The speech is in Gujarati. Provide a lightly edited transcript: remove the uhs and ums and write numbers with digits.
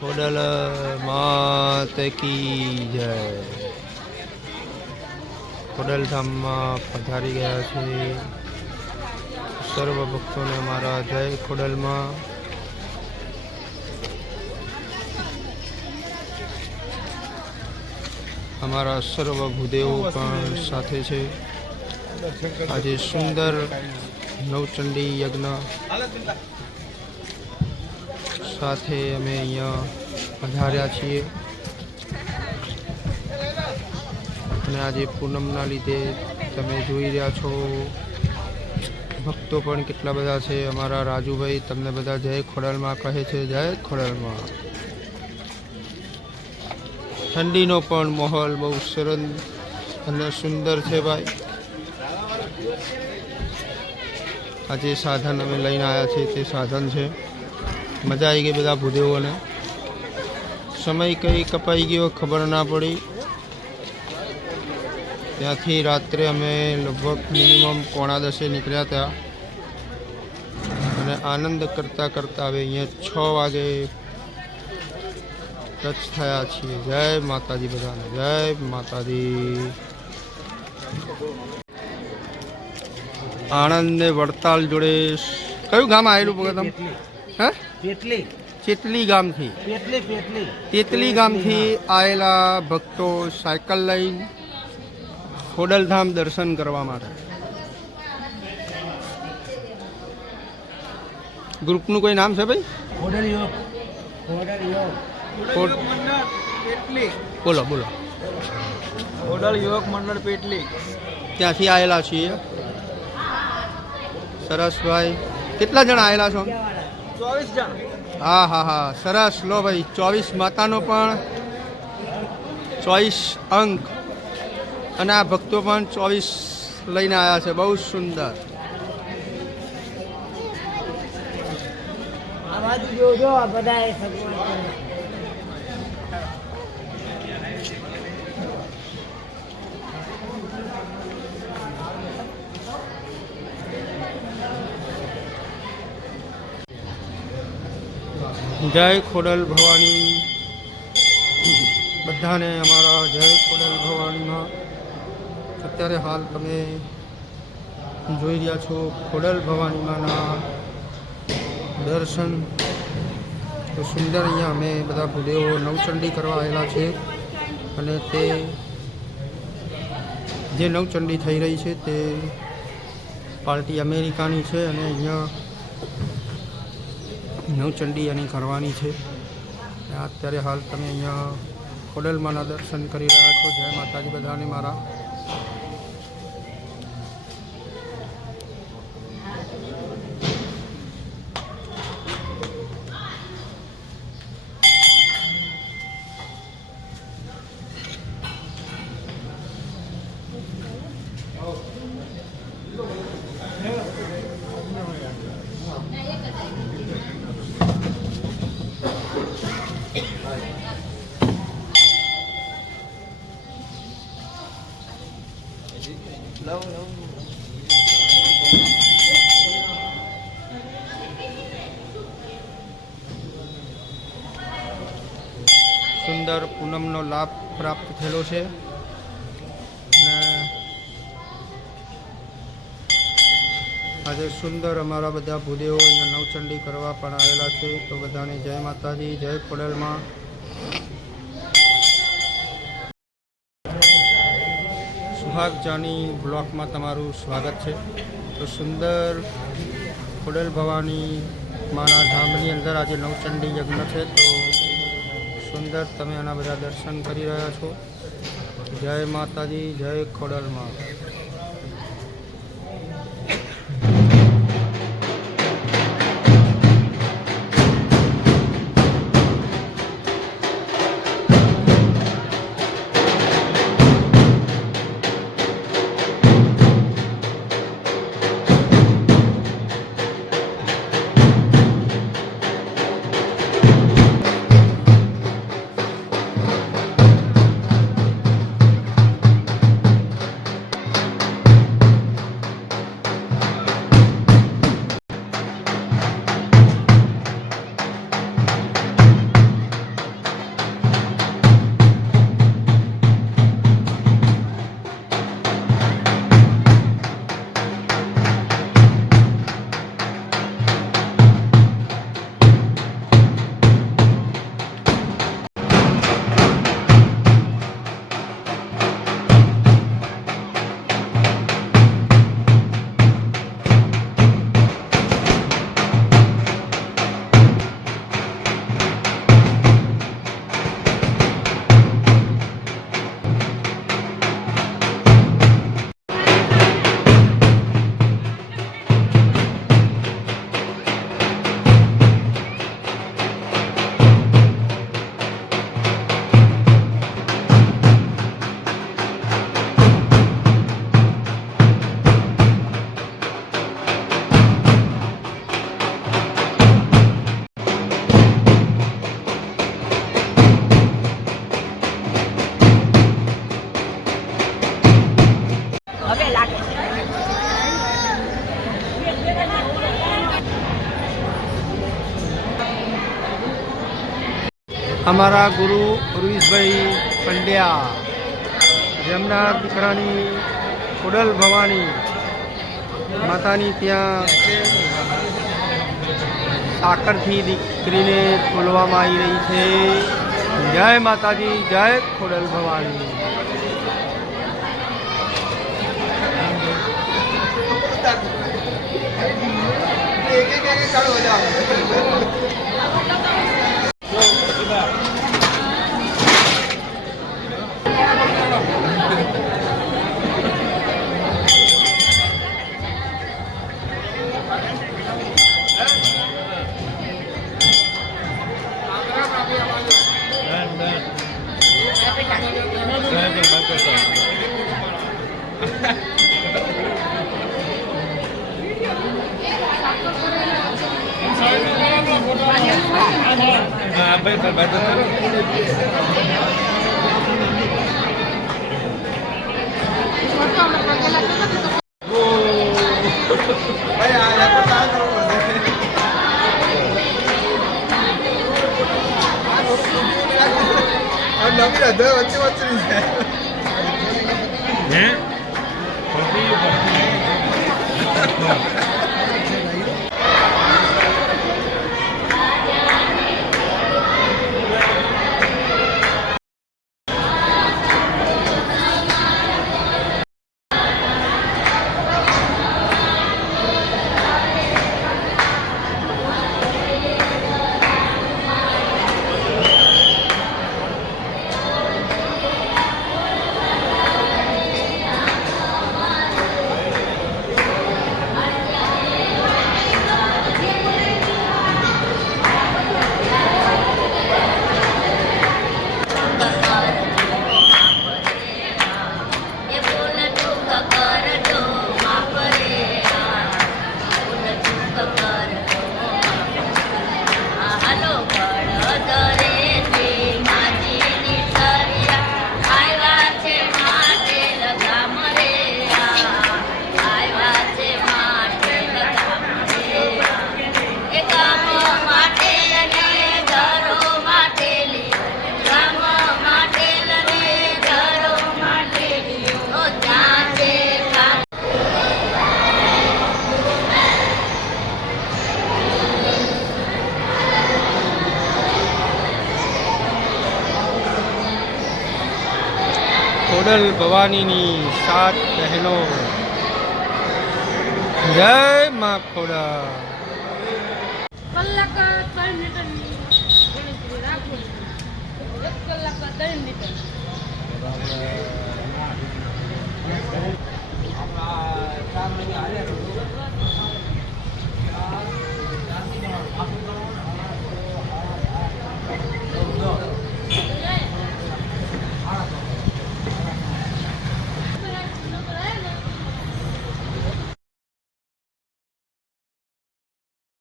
ખોડલ માત કી જય। ખોડલ ધામમાં પધારી ગયા છે સર્વ ભક્તોને અમારા જય ખોડલમાં। અમારા સર્વ ભૂદેવો પણ સાથે છે। આજે સુંદર નવચંડી યજ્ઞ સાથે અમે અહીંયા પધાર્યા છીએ અને આજે પૂનમના લીધે તમે જોઈ રહ્યા છો ભક્તો પણ કેટલા બધા છે। અમારા રાજુભાઈ તમને બધા જય ખોડલમાં કહે છે, જય ખોડલમાં। ઠંડીનો પણ માહોલ બહુ સરસ અને સુંદર છે ભાઈ। આજે સાધન અમે લઈને આવ્યા છીએ તે સાધન છે। મજા આવી ગઈ બધા ભૂદેવોને। સમય કઈ કપાઈ ગયો ખબર ના પડી। ત્યાંથી રાત્રે અમે લગભગ મિનિમમ 9:45 નીકળ્યા હતા અને આનંદ કરતાં કરતાં હવે અહીંયા 6 વાગે ટચ થયા છીએ। જય માતાજી બધાને, જય માતાજી। આણંદ ને વડતાલ જોડે કયું ગામ આવેલું ભગત? હે ચેતલી ગામથી તેતલી ગામથી આવેલા ભક્તો સાયકલ લઈને ખોડલધામ દર્શન કરવા માટે। ગ્રુપનું કોઈ નામ છે ભાઈ? બોલો બોલો। ખોડલ યુવક મંડળ પેટલી ત્યાંથી આવેલા છીએ। સરસ ભાઈ। કેટલા જણ આવેલા છો? 24 જણ। હા હા હા, સરસ। લો ભાઈ, 24 માતાનો પણ 24 અંક અને આ ભક્તો પણ 24 લઈને આવ્યા છે। બહુ સુંદર। આ બાજુ જોજો, આ બધા જય ખોડલ ભવાની બધાને અમારા જય ખોડલ ભવાનીમાં। અત્યારે હાલ તમે જોઈ રહ્યા છો ખોડલ ભવાનીમાંના દર્શન તો સુંદર। અહીંયા અમે બધા ભૂદેવો નવચંડી કરવા આવેલા છે અને તે જે નવચંડી થઈ રહી છે તે પાર્ટી અમેરિકાની છે અને અહીંયા નવચંડી એની કરવાની છે। અત્યારે હાલ તમે અહીંયા ખોડલમાંના દર્શન કરી રહ્યા છો। જય માતાજી બધાને મારા। સુંદર પૂનમનો લાભ પ્રાપ્ત થયેલો છે અને આજે સુંદર અમારા બધા ભૂદેવો અહીંયા નવચંડી કરવા પણ આવેલા છે। તો બધાને જય માતાજી, જય ખોડલમાં। સુહાગ જાની બ્લોકમાં તમારું સ્વાગત છે। તો સુંદર ખોડલ ભવાની માના ધામની અંદર આજે નવચંડી યજ્ઞ છે તો સુંદર તમે આના બધા દર્શન કરી રહ્યા છો। જય માતાજી, જય ખોડલમાં। અમારા ગુરુ ઉર્વિશભાઈ પંડ્યા, જેમના દીકરાની ખોડલ ભવાની માતાની ત્યાં સાકરથી દીકરીને ખોલવામાં આવી રહી છે. જય માતાજી, જય ખોડલ ભવાની. ખોડલ ભવાનીની 7 બહેનો. જય માં ખોડલ. કલાક 3 મીટરની ગણતરી રાખો. 1 કલાક 3 મીટર.